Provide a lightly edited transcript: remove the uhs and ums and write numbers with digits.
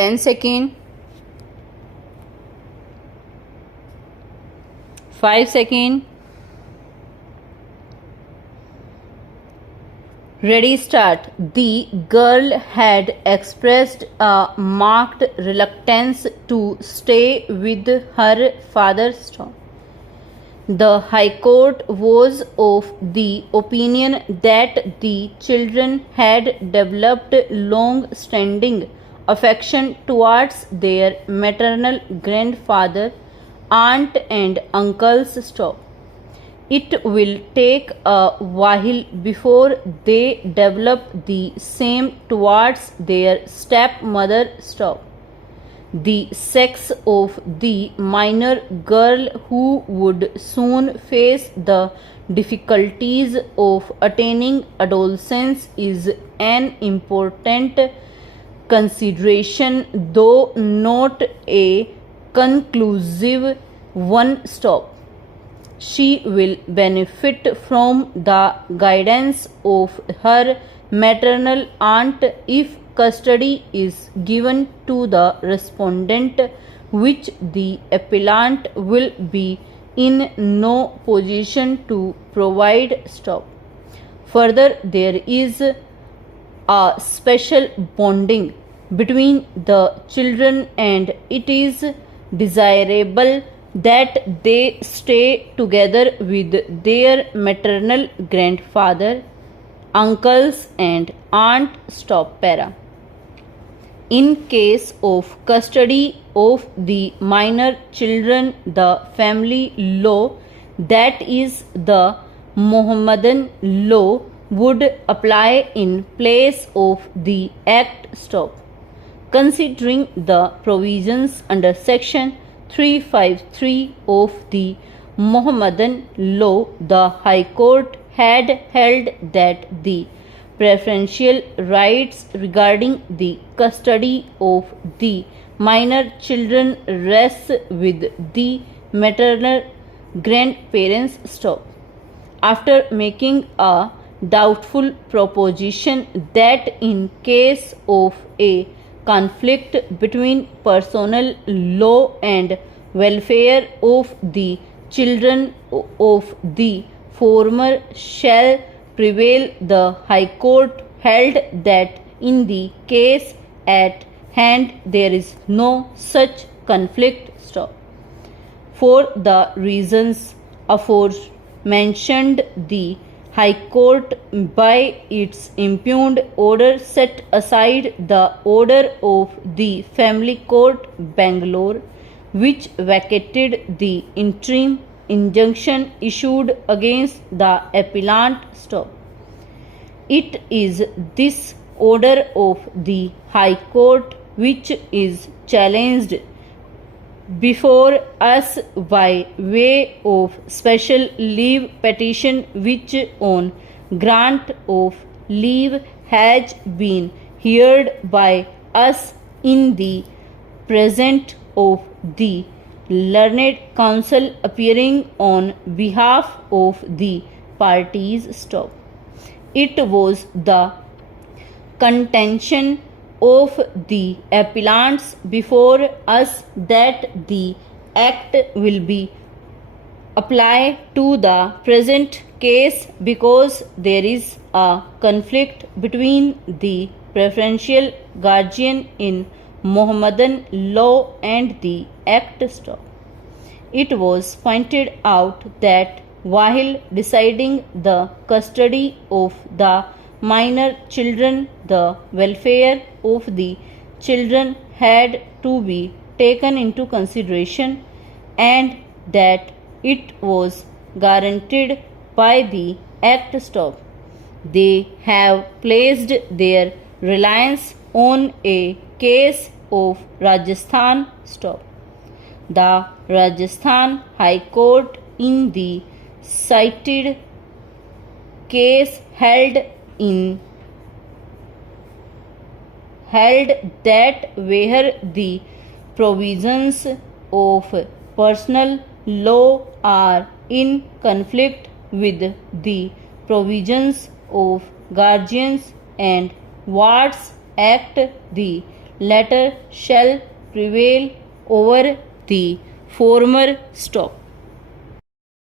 10 second, 5 second. Ready, start. The girl had expressed a marked reluctance to stay with her father. Stop. The High Court was of the opinion that the children had developed long-standing affection towards their maternal grandfather, aunt and uncles. Stop. It will take a while before they develop the same towards their stepmother. Stop. The sex of the minor girl, who would soon face the difficulties of attaining adolescence, is an important consideration, though not a conclusive one. Stop. She will benefit from the guidance of her maternal aunt if custody is given to the respondent, which the appellant will be in no position to provide. Stop. Further, there is a special bonding between the children, and it is desirable that they stay together with their maternal grandfather, uncles and aunt. Stop para. In case of custody of the minor children, the family law, that is the Mohammedan law, would apply in place of the Act. Stop. Considering the provisions under Section 353 of the Mohammedan law, the High Court had held that the preferential rights regarding the custody of the minor children rests with the maternal grandparents. Stop. After making a doubtful proposition that in case of a conflict between personal law and welfare of the children of the former shall prevail, the High Court held that in the case at hand there is no such conflict. Stop. For the reasons aforementioned, the High Court, by its impugned order, set aside the order of the Family Court, Bangalore, which vacated the interim injunction issued against the appellant. Stop. It is this order of the High Court which is challenged before us by way of special leave petition, which on grant of leave has been heard by us in the presence of the learned counsel appearing on behalf of the parties. Stop. It was the contention of the appellants before us that the Act will be applied to the present case because there is a conflict between the preferential guardian in Mohammedan law and the Act. Stop. It was pointed out that while deciding the custody of the minor children, the welfare of the children had to be taken into consideration, and that it was guaranteed by the Act. Stop. They have placed their reliance on a case of Rajasthan. Stop. The Rajasthan High Court in the cited case held that where the provisions of personal law are in conflict with the provisions of Guardians and Wards Act, the latter shall prevail over the former. Stop.